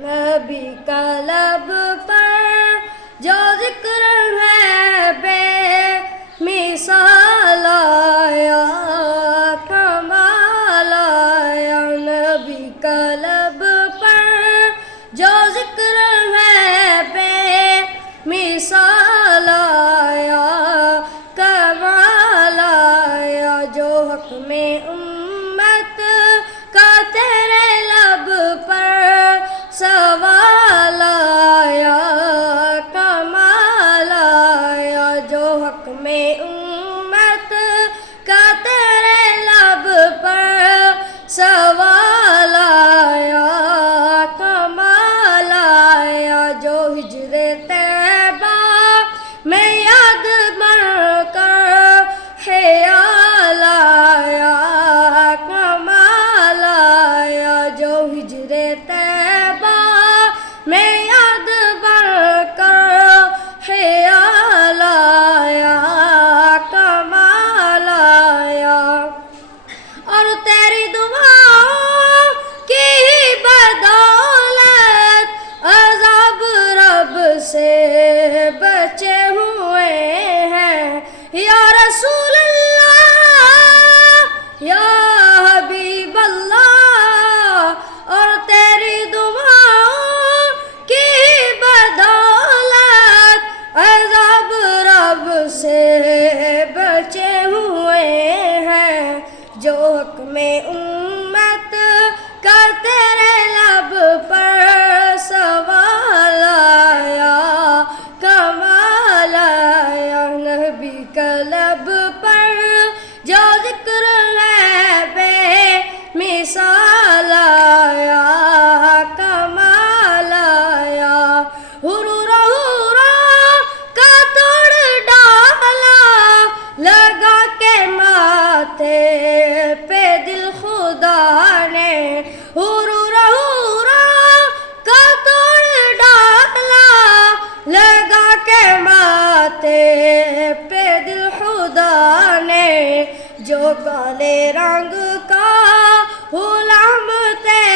نبی کا لب پر جو ذکر ہے بے مثال آیا، کمال آیا۔ نبی کا لب پر جو ذکر ہے بے مثال آیا، کمال آیا۔ جو حق میں امت کا تیرے لب پر سوال آیا، کمال آیا۔ جو حق میں امت کا تیرے لب پر سوال آیا، کمال آیا۔ جو ہجر طیبہ میں یاد بن کر خیال آیا، کمال آیا۔ جو ہجر طیبہ میں یاد بن کر خیال آیا، کمال آیا۔ اور تیری دعاؤں کی بدولت عذاب رب سے بچے ہوئے ہیں، یا رسول اللہ، یا حبیب اللہ۔ اور تیری دعاؤں کی بدولت عذاب رب سے بچے ہوئے ہیں۔ جو حق میں امت کا تیرے لب پر سوال آیا، کمال آیا۔ نبی کا لب پر جو ذکر ہے بے مثال آیا، کمال آیا۔ حرورا کا توڑ ڈالا لگا کے ماتھے پہ دل خدا نے، حرورا کا توڑ ڈالا لگا کے ماتھے پہ دل خدا نے۔ جو کالے رنگ کا غلام تھے